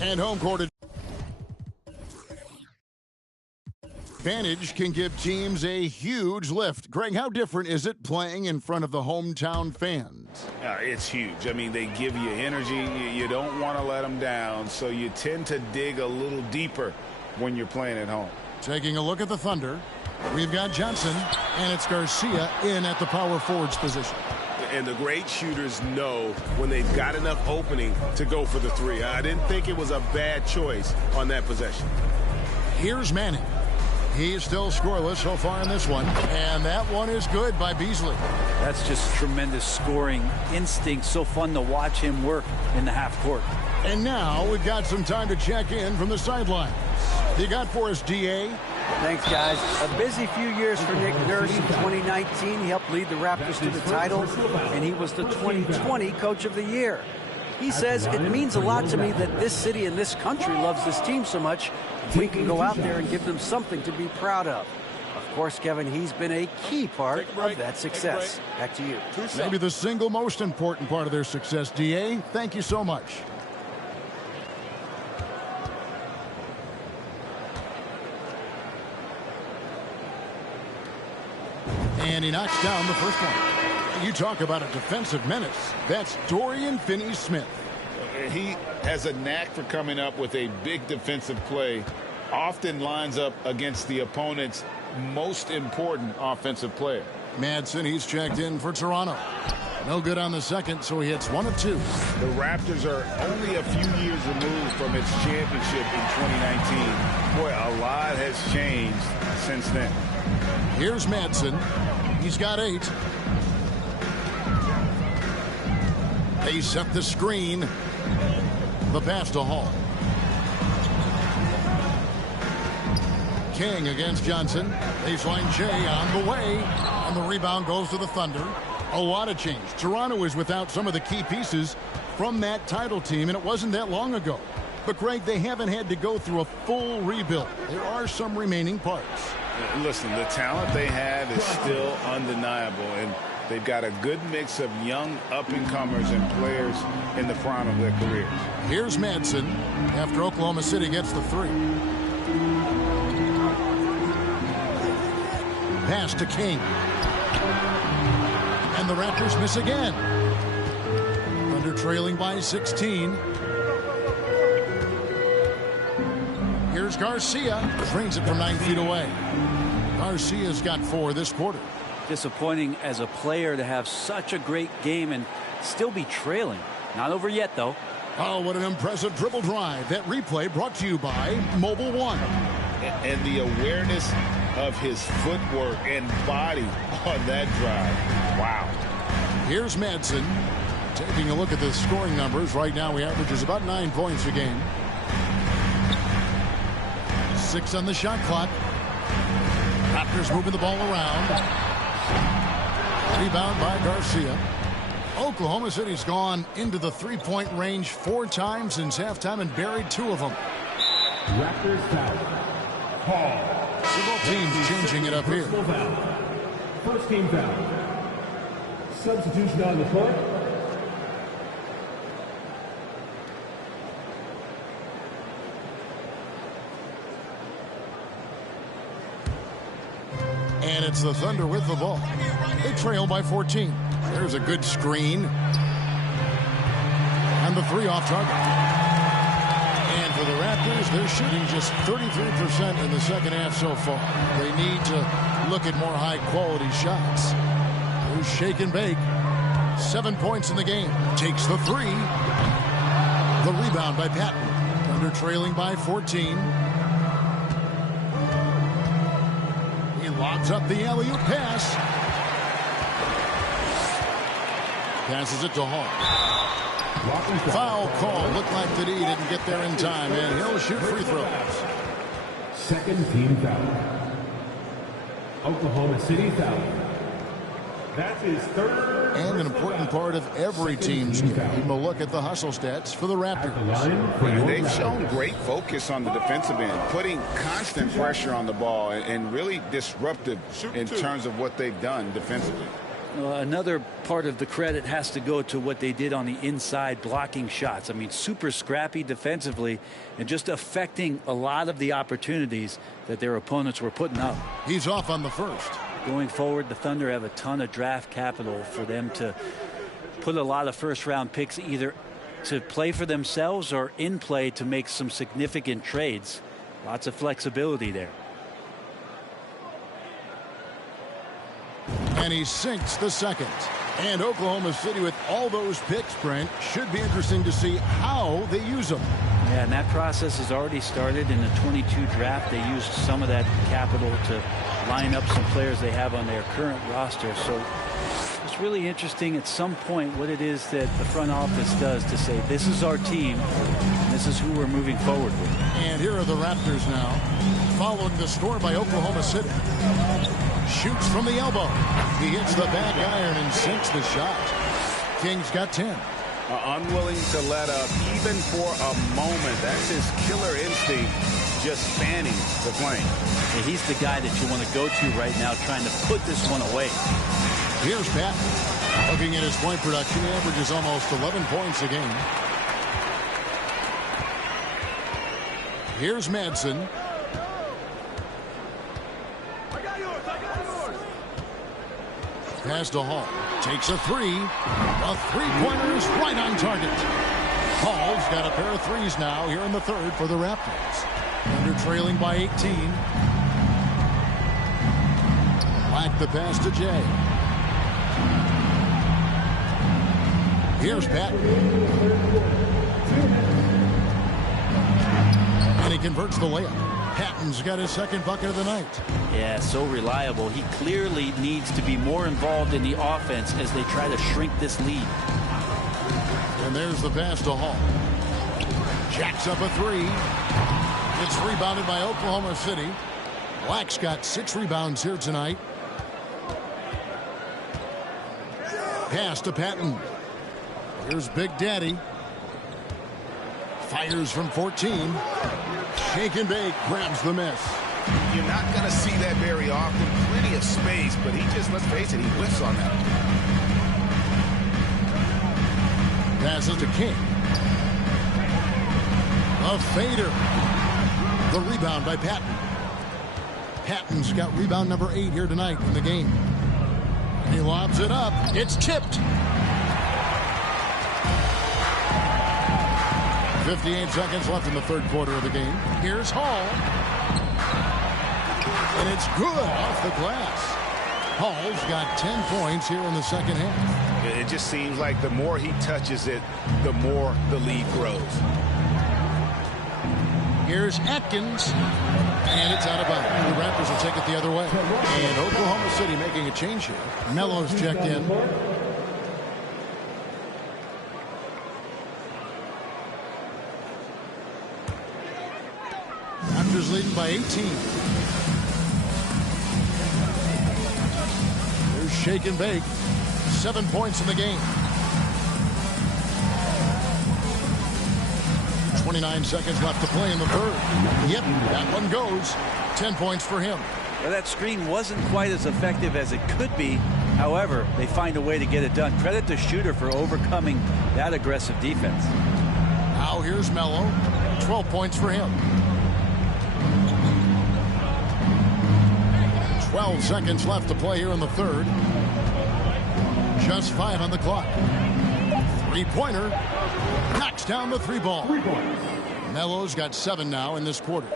And home court advantage can give teams a huge lift. Greg, how different is it playing in front of the hometown fans? It's huge. I mean, they give you energy. You don't want to let them down, so you tend to dig a little deeper when you're playing at home. Taking a look at the Thunder, we've got Johnson, and it's Garcia in at the power forwards position. And the great shooters know when they've got enough opening to go for the three. I didn't think it was a bad choice on that possession. Here's Manning. He's still scoreless so far in this one, and that one is good by Beasley. That's just tremendous scoring instinct. So fun to watch him work in the half court. And now we've got some time to check in from the sidelines. You got for us, D.A.? Thanks, guys. A busy few years for Nick Nurse. In 2019, he helped lead the Raptors to the title, and he was the 2020 Coach of the Year. He says, it means a lot to me that this city and this country loves this team so much. We can go out there and give them something to be proud of. Of course, Kevin, he's been a key part of that success. Back to you. Maybe the single most important part of their success, D.A. Thank you so much. And he knocks down the first one. You talk about a defensive menace. That's Dorian Finney-Smith. He has a knack for coming up with a big defensive play. Often lines up against the opponent's most important offensive player. Madsen, he's checked in for Toronto. No good on the second, so he hits 1 of 2. The Raptors are only a few years removed from its championship in 2019. Boy, a lot has changed since then. Here's Madsen. He's got 8. They set the screen. The pass to Hall. King against Johnson. Baseline J on the way. And the rebound goes to the Thunder. A lot of change. Toronto is without some of the key pieces from that title team, and it wasn't that long ago. But, Greg, they haven't had to go through a full rebuild. There are some remaining parts. Listen, the talent they have is still undeniable, and they've got a good mix of young up-and-comers and players in the prime of their careers. Here's Madsen after Oklahoma City gets the 3. Pass to King. And the Raptors miss again. Thunder trailing by 16. Here's Garcia. Brings it from 9 feet away. Garcia's got 4 this quarter. Disappointing as a player to have such a great game and still be trailing. Not over yet, though. Oh, what an impressive dribble drive. That replay brought to you by Mobile One. And the awareness of his footwork and body on that drive. Wow. Here's Madsen. Taking a look at the scoring numbers. Right now he averages about 9 points a game. 6 on the shot clock. Raptors moving the ball around. Rebound by Garcia. Oklahoma City's gone into the three-point range 4 times since halftime and buried 2 of them. Raptors foul. Hall. Teams changing it up here. First team foul. Substitution on the court. And it's the Thunder with the ball. They trail by 14. There's a good screen. And the 3 off target. And for the Raptors, they're shooting just 33% in the second half so far. They need to look at more high-quality shots. Here's shake and bake. 7 points in the game. Takes the 3. The rebound by Patton. Thunder trailing by 14. Lobs up the alley-oop pass. Passes it to Hall. Foul call. Looked like that he didn't get there in time, and he'll shoot free throws. Second team foul. Oklahoma City foul. That's his third. And an important part of every team's game. A look at the hustle stats for the Raptors. They've shown great focus on the defensive end, putting constant pressure on the ball and really disruptive in terms of what they've done defensively. Another part of the credit has to go to what they did on the inside blocking shots. I mean, super scrappy defensively and just affecting a lot of the opportunities that their opponents were putting up. He's off on the first. Going forward, the Thunder have a ton of draft capital for them to put a lot of first-round picks either to play for themselves or in play to make some significant trades. Lots of flexibility there. And he sinks the second. And Oklahoma City, with all those picks, Brent, should be interesting to see how they use them. Yeah, and that process has already started in the 22 draft. They used some of that capital to line up some players they have on their current roster. So it's really interesting at some point what it is that the front office does to say, this is our team, and this is who we're moving forward with. And here are the Raptors now, following the score by Oklahoma City. Shoots from the elbow. He hits the back iron and sinks the shot. Kings got 10. Unwilling to let up even for a moment. That's his killer instinct, just fanning the flame. Yeah, he's the guy that you want to go to right now, trying to put this one away. Here's Pat. Looking at his point production, he averages almost 11 points a game. Here's Madsen. Pass to Hall. Takes a three. A three-pointer is right on target. Hall's got a pair of threes now here in the third for the Raptors. Under trailing by 18. Black the pass to Jay. Here's Pat. And he converts the layup. Patton's got his second bucket of the night. Yeah, so reliable. He clearly needs to be more involved in the offense as they try to shrink this lead. And there's the pass to Hall. Jacks up a three. It's rebounded by Oklahoma City. Black's got 6 rebounds here tonight. Pass to Patton. Here's Big Daddy. Fires from 14. Shake and bake, grabs the miss. You're not going to see that very often. Plenty of space, but he just, let's face it, he whiffs on that. Passes to King. A fader. The rebound by Patton. Patton's got rebound number 8 here tonight in the game. He lobs it up. It's tipped. 58 seconds left in the third quarter of the game. Here's Hall. And it's good off the glass. Hall's got 10 points here in the second half. It just seems like the more he touches it, the more the lead grows. Here's Atkins. And it's out of bounds. The Raptors will take it the other way. And Oklahoma City making a change here. Melo's checked in. Raptors leading by 18. There's shake and bake. 7 points in the game. 29 seconds left to play in the third. Yep, that one goes. 10 points for him. Well, that screen wasn't quite as effective as it could be. However, they find a way to get it done. Credit to Shooter for overcoming that aggressive defense. Now here's Melo. 12 points for him. 12 seconds left to play here in the third. Just 5 on the clock. Three-pointer. Knocks down the 3 ball. Melo's got 7 now in this quarter.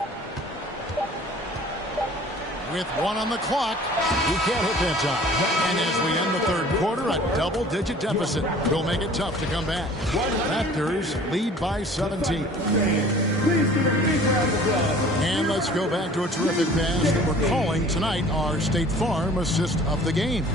With 1 on the clock, he can't hit that time. And as we end the third quarter, a double-digit deficit will make it tough to come back. Raptors lead by 17. And let's go back to a terrific pass that we're calling tonight our State Farm assist of the game.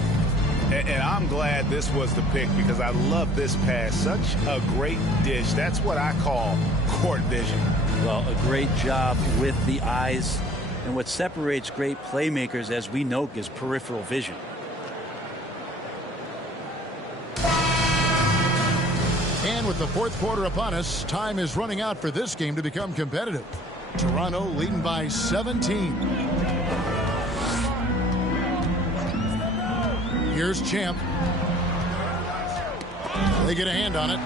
And I'm glad this was the pick because I love this pass. Such a great dish. That's what I call court vision. Well, a great job with the eyes. And what separates great playmakers, as we know, is peripheral vision. And with the fourth quarter upon us, time is running out for this game to become competitive. Toronto leading by 17. Here's Champ. They get a hand on it.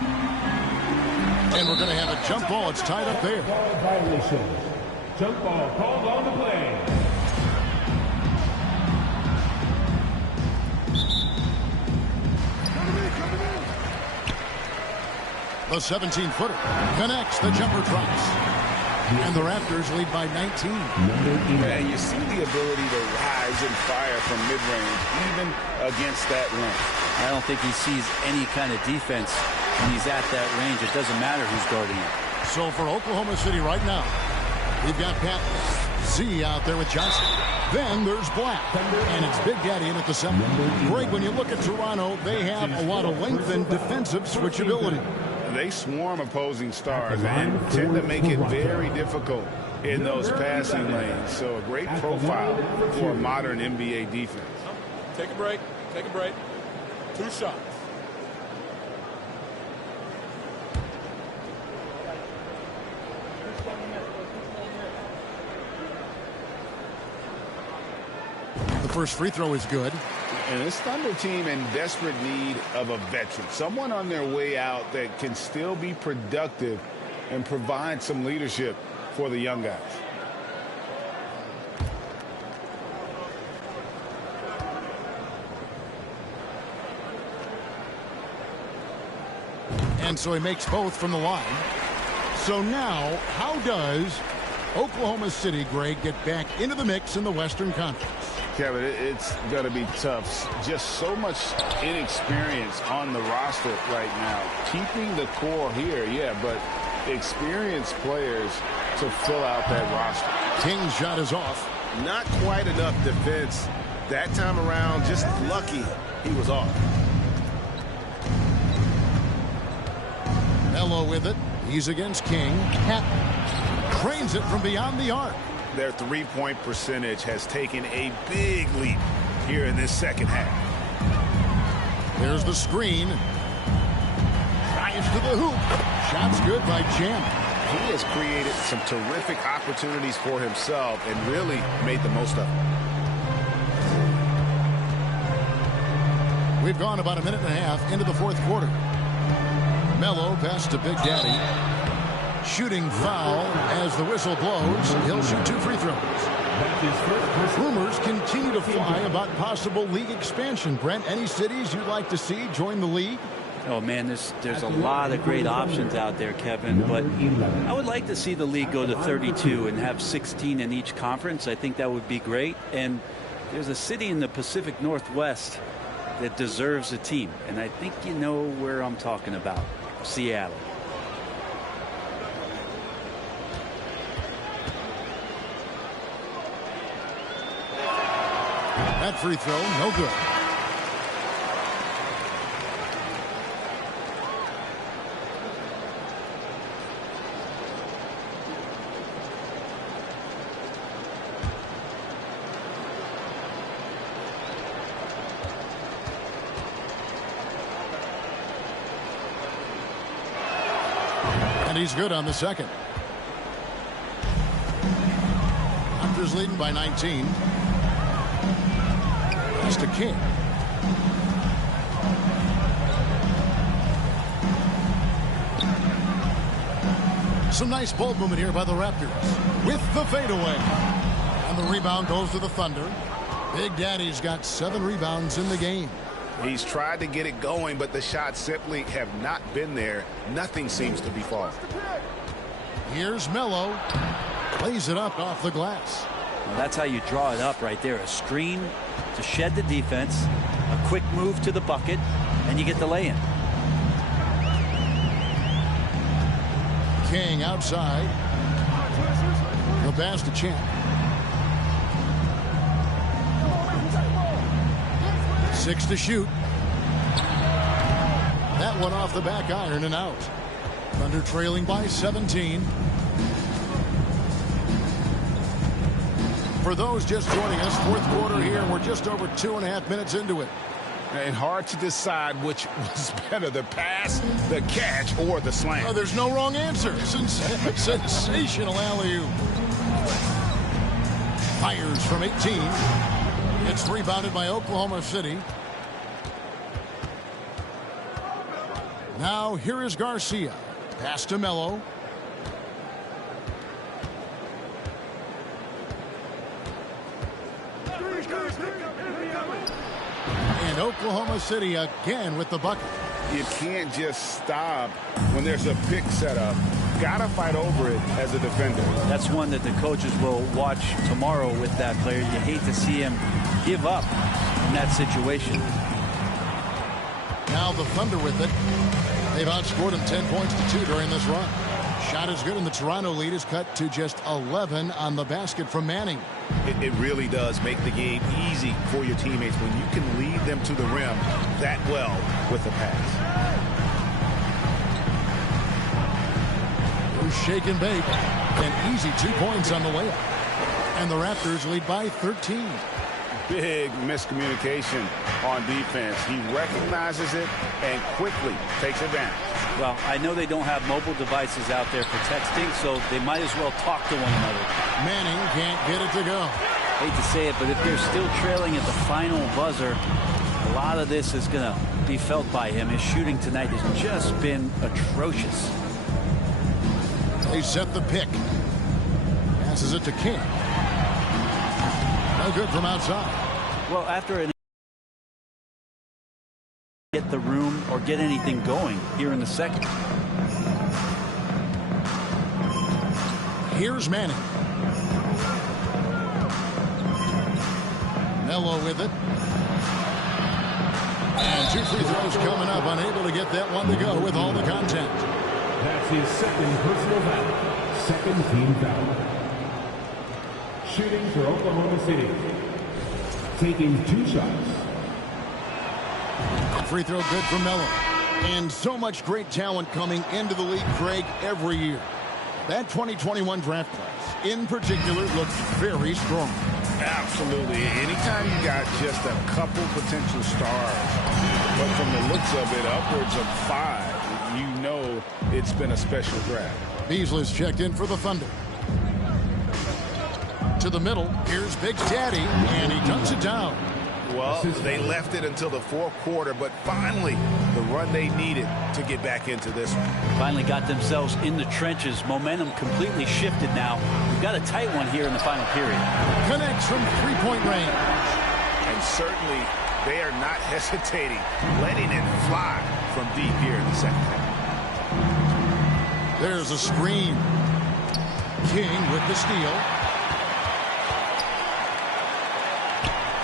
And we're going to have a jump ball. It's tied up there. Violation. Jump ball called on the play. The 17-footer connects. The jumper drops. And the Raptors lead by 19. And you see the ability to rise and fire from mid-range, even against that length. I don't think he sees any kind of defense when he's at that range. It doesn't matter who's guarding him. So for Oklahoma City right now, we've got Pat Z out there with Johnson. Then there's Black, and it's Big Daddy in at the center. Greg, when you look at Toronto, they have a lot of length and defensive switchability. They swarm opposing stars and tend to make it very difficult in those passing lanes. So a great profile for a modern NBA defense. Take a break. Take a break. 2 shots. The first free throw is good. And this Thunder team in desperate need of a veteran, someone on their way out that can still be productive and provide some leadership for the young guys. And so he makes both from the line. So now, how does Oklahoma City, Greg, get back into the mix in the Western Conference? Kevin, it's going to be tough. Just so much inexperience on the roster right now. Keeping the core here, yeah, but experienced players to fill out that roster. King's shot is off. Not quite enough defense that time around. Just lucky he was off. Melo with it. He's against King. Hatton cranes it from beyond the arc. Their three-point percentage has taken a big leap here in this second half. There's the screen. Drives to the hoop. Shot's good by Champ. He has created some terrific opportunities for himself and really made the most of them. We've gone about a minute and a half into the fourth quarter. Melo pass to Big Daddy. Shooting foul as the whistle blows. He'll shoot 2 free throws. Rumors continue to fly about possible league expansion. Brent, any cities you'd like to see join the league? Oh, man, there's a lot of great options out there, Kevin. But I would like to see the league go to 32 and have 16 in each conference. I think that would be great. And there's a city in the Pacific Northwest that deserves a team. And I think you know where I'm talking about. Seattle. That free throw, no good. And he's good on the second. Raptors leading by 19. Pass to King. Some nice ball movement here by the Raptors with the fadeaway. And the rebound goes to the Thunder. Big Daddy's got 7 rebounds in the game. He's tried to get it going, but the shots simply have not been there. Nothing seems to be falling. Here's Melo. Plays it up off the glass. Well, that's how you draw it up right there. A screen to shed the defense, a quick move to the bucket, and you get the lay-in. King outside. The pass to Champ. 6 to shoot. That one off the back iron and out. Thunder trailing by 17. For those just joining us, fourth quarter here, and we're just over 2.5 minutes into it. And hard to decide which was better, the pass, the catch, or the slam. Oh, there's no wrong answer. Sensational alley-oop. Fires from 18. It's rebounded by Oklahoma City. Now here is Garcia. Pass to Melo. And Oklahoma City again with the bucket. You can't just stop when there's a pick set up. Gotta fight over it as a defender. That's one that the coaches will watch tomorrow with that player. You hate to see him give up in that situation. Now the Thunder with it. They've outscored them 10 points to 2 during this run. Shot is good, and the Toronto lead is cut to just 11 on the basket from Manning. It really does make the game easy for your teammates when you can lead them to the rim that well with the pass. Shake and bake. An easy 2 points on the layup. And the Raptors lead by 13. Big miscommunication on defense. He recognizes it and quickly takes advantage. Well, I know they don't have mobile devices out there for texting, so they might as well talk to one another. Manning can't get it to go. Hate to say it, but if they're still trailing at the final buzzer, a lot of this is going to be felt by him. His shooting tonight has just been atrocious. They set the pick. Passes it to King. No good from outside. Well, after an get the room or get anything going here in the second. Here's Manning. Melo with it. And 2 free throws coming up. Unable to get that one to go with all the contact. That's his second personal foul. Second team foul. Shooting for Oklahoma City. Taking 2 shots. Free throw good for Melo. And so much great talent coming into the league, Craig, every year. That 2021 draft class, in particular, looks very strong. Absolutely. Anytime you got just a couple potential stars, but from the looks of it, upwards of 5, you know it's been a special draft. Beasley's checked in for the Thunder. To the middle, here's Big Daddy, and he dunks it down. Well, they left it until the fourth quarter, but finally the run they needed to get back into this one. Finally got themselves in the trenches. Momentum completely shifted now. We've got a tight one here in the final period. Connects from three-point range. And certainly they are not hesitating, letting it fly from deep here in the second half. There's a screen. King with the steal.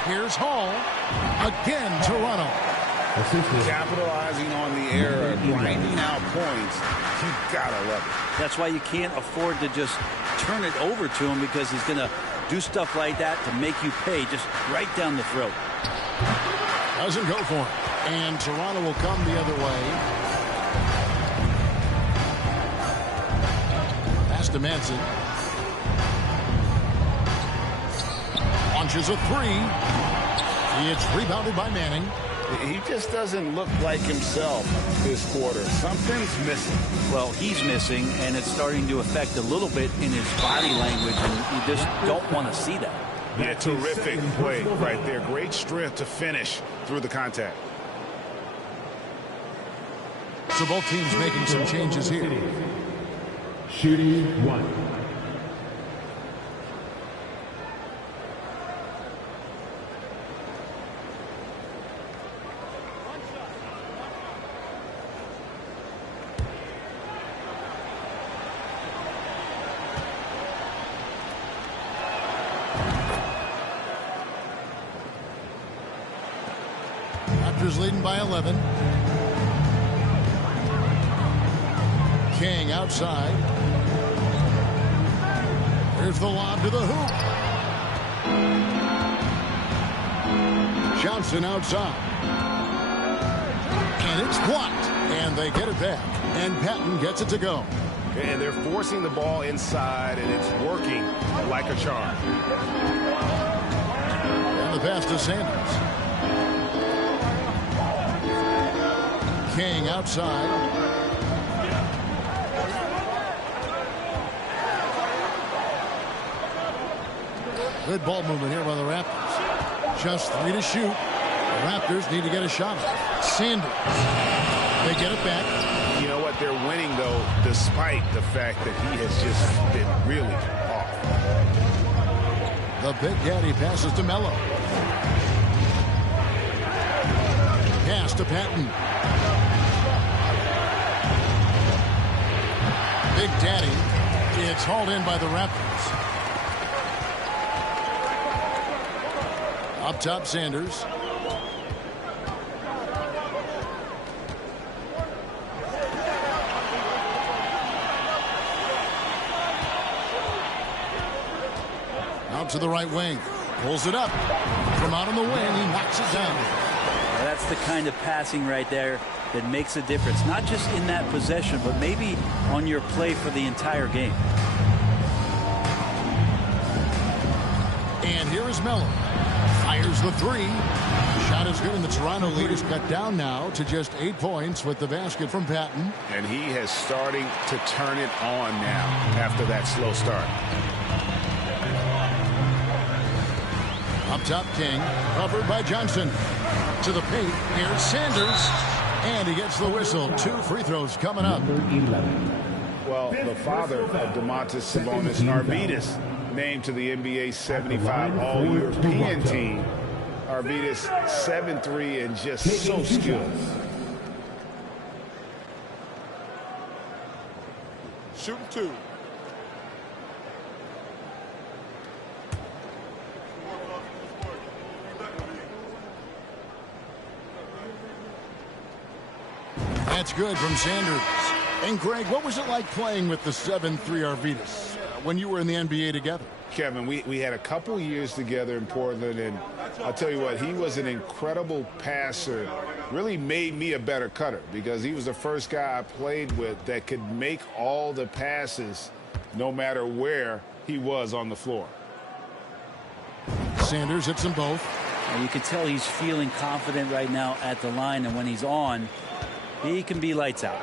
Here's Hall. Again, Toronto. Capitalizing on the error, grinding out points. You gotta love it. That's why you can't afford to just turn it over to him, because he's going to do stuff like that to make you pay just right down the throat. Doesn't go for him. And Toronto will come the other way. Pass to Manson. Launches a 3. It's rebounded by Manning. He just doesn't look like himself this quarter. Something's missing. Well, he's missing, and it's starting to affect a little bit in his body language, and you just don't want to see that. Yeah, terrific play right there. Great strength to finish through the contact. So both teams making some changes here. Shooting 1. Raptors leading by 11. King outside. Here's the lob to the hoop. Johnson outside. And it's blocked. And they get it back. And Patton gets it to go. And they're forcing the ball inside, and it's working like a charm. And the pass to Sanders. King outside. Good ball movement here by the Raptors. Just 3 to shoot. The Raptors need to get a shot. Sanders. They get it back. despite the fact that he has just been really off. The Big Daddy passes to Melo. Pass to Patton. Big Daddy. It's hauled in by the Raptors. Up top, Sanders. Out to the right wing. Pulls it up. From out on the wing, he knocks it down. That's the kind of passing right there that makes a difference. Not just in that possession, but maybe on your play for the entire game. And here is Melo. Fires the three. The shot is good, and the Toronto lead is cut down now to just 8 points with the basket from Patton. And he has starting to turn it on now after that slow start. Up top, King. Covered by Johnson. To the paint. Here's Sanders. And he gets the whistle. 2 free throws coming up. Well, the father of Domantas Sabonis, Arvydas, named to the NBA 75 All-European team. Arvydas 7'3" and just so skilled. Shooting 2. That's good from Sanders. And Greg, what was it like playing with the 7'3" Arvydas when you were in the NBA together? Kevin, we had a couple years together in Portland, and I'll tell you what, he was an incredible passer. Really made me a better cutter because he was the first guy I played with that could make all the passes no matter where he was on the floor. Sanders hits them both. And you can tell he's feeling confident right now at the line, and when he's on, he can be lights out.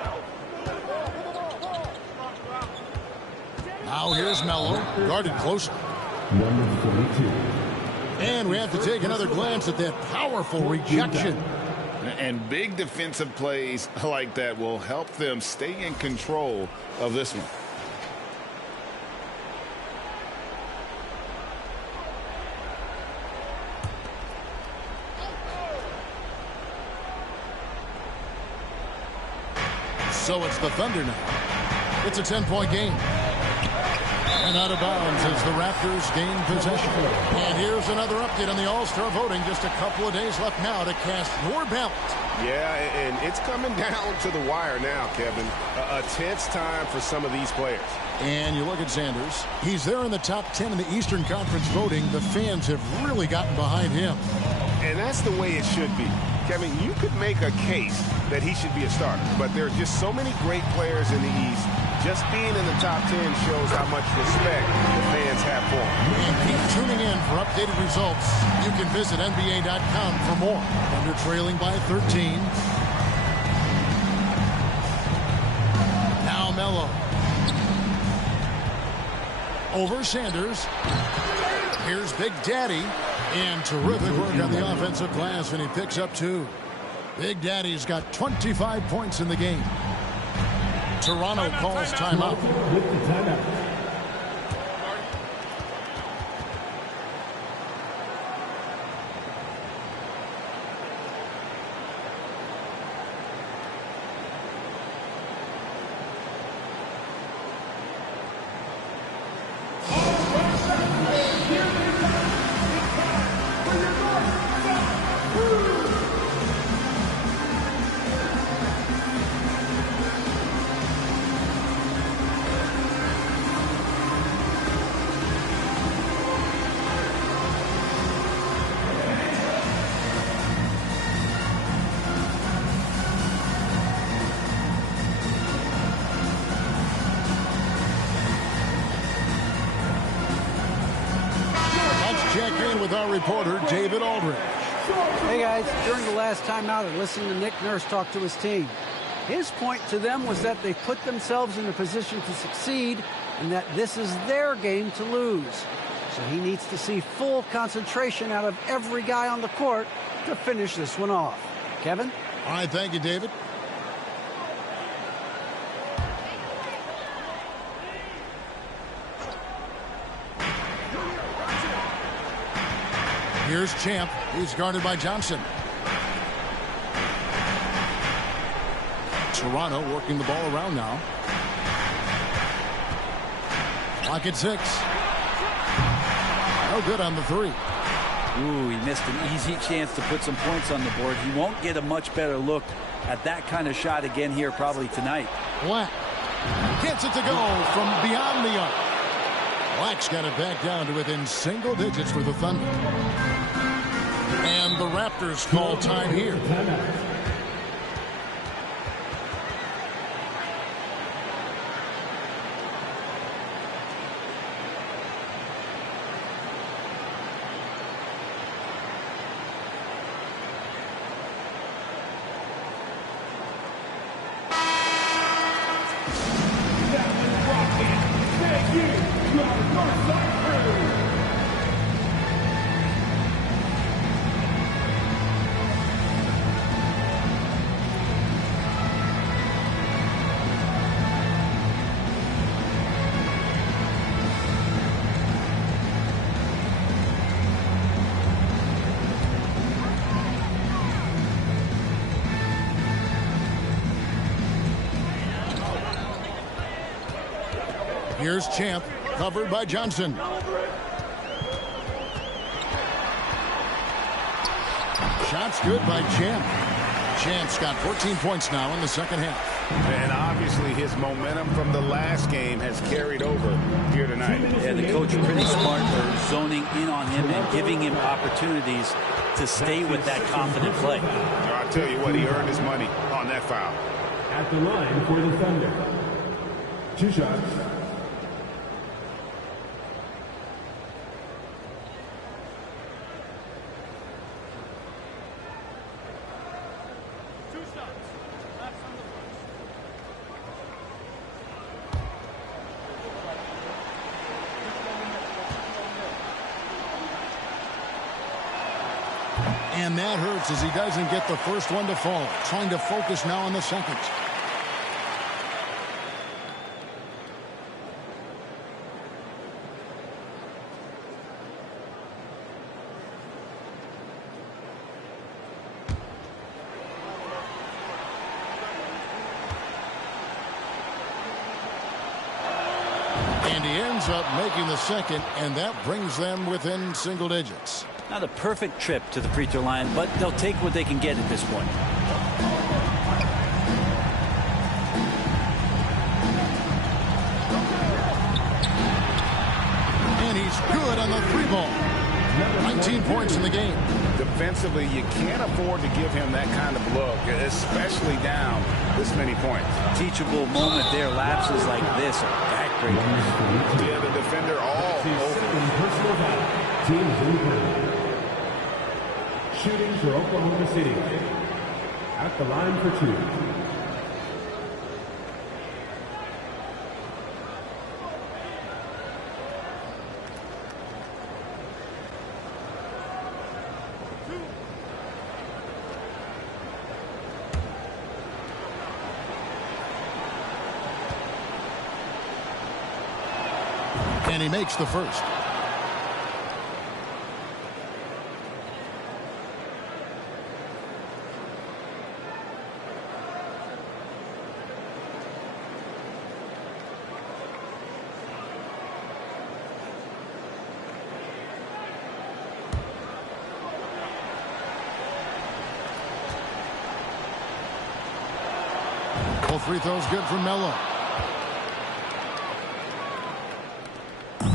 Now here's Melo, guarded closely. Number 42. And we have to take another glance at that powerful rejection. And big defensive plays like that will help them stay in control of this one. So it's the Thunder now. It's a 10-point game. And out of bounds as the Raptors gain possession. And here's another update on the All-Star voting. Just a couple of days left now to cast your ballot. Yeah, and it's coming down to the wire now, Kevin. A tense time for some of these players. And you look at Sanders. He's there in the top 10 in the Eastern Conference voting. The fans have really gotten behind him. And that's the way it should be. Kevin, you could make a case that he should be a starter, but there are just so many great players in the East. Just being in the top 10 shows how much respect the fans have for him. And keep tuning in for updated results. You can visit NBA.com for more. Thunder trailing by 13. Now Melo. Over Sanders. Here's Big Daddy. And terrific work on the offensive glass, and he picks up 2. Big Daddy's got 25 points in the game. Toronto calls timeout. With the timeout. With our reporter, David Aldridge. Hey guys, during the last timeout, I listened to Nick Nurse talk to his team. His point to them was that they put themselves in a position to succeed and that this is their game to lose. So he needs to see full concentration out of every guy on the court to finish this one off. Kevin? All right, thank you, David. Here's Champ. He's guarded by Johnson. Toronto working the ball around now. Clock at 6. No good on the 3. Ooh, he missed an easy chance to put some points on the board. He won't get a much better look at that kind of shot again here probably tonight. Black gets it to go from beyond the arc. Black's got it back down to within single digits for the Thunder. And the Raptors call time here. Here's Champ, covered by Johnson. Shots good by Champ. Champ's got 14 points now in the second half. And obviously his momentum from the last game has carried over here tonight. Yeah, the coach pretty smart for zoning in on him and giving him opportunities to stay with that confident play. I'll tell you what, he earned his money on that foul. At the line for the Thunder. 2 shots. And that hurts as he doesn't get the first one to fall. Trying to focus now on the second. And he ends up making the second, and that brings them within single digits. Not a perfect trip to the free throw line, but they'll take what they can get at this point. And he's good on the 3-ball. 19 points in the game. Defensively, you can't afford to give him that kind of look, especially down this many points. Teachable moment there. Lapses like this are backbreakers. Yeah, the defender all over. Personal foul. Teams in penalty. Shooting for Oklahoma City. At the line for 2. And he makes the first. Both free throws good from Melo.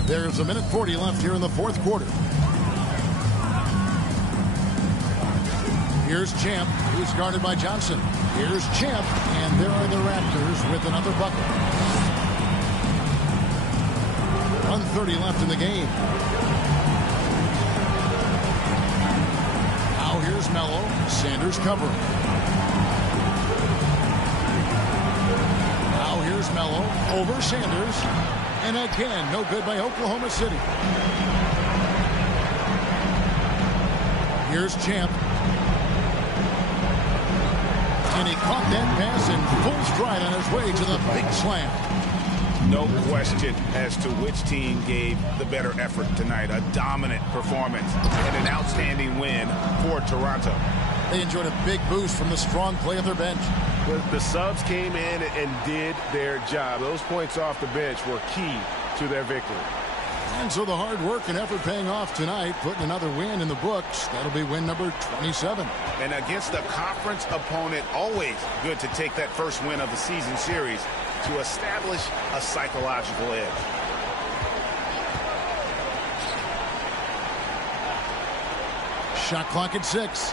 There's 1:40 left here in the fourth quarter. Here's Champ. He's guarded by Johnson. Here's Champ. And there are the Raptors with another bucket. 1:30 left in the game. Now here's Melo. Sanders covering. Now here's Melo over Sanders. And again, no good by Oklahoma City. Here's Champ. And he caught that pass in full stride on his way to the big slam. No question as to which team gave the better effort tonight. A dominant performance and an outstanding win for Toronto. They enjoyed a big boost from the strong play of their bench. The subs came in and did their job. Those points off the bench were key to their victory. And so the hard work and effort paying off tonight, putting another win in the books. That'll be win number 27. And against a conference opponent, always good to take that first win of the season series to establish a psychological edge. Shot clock at 6.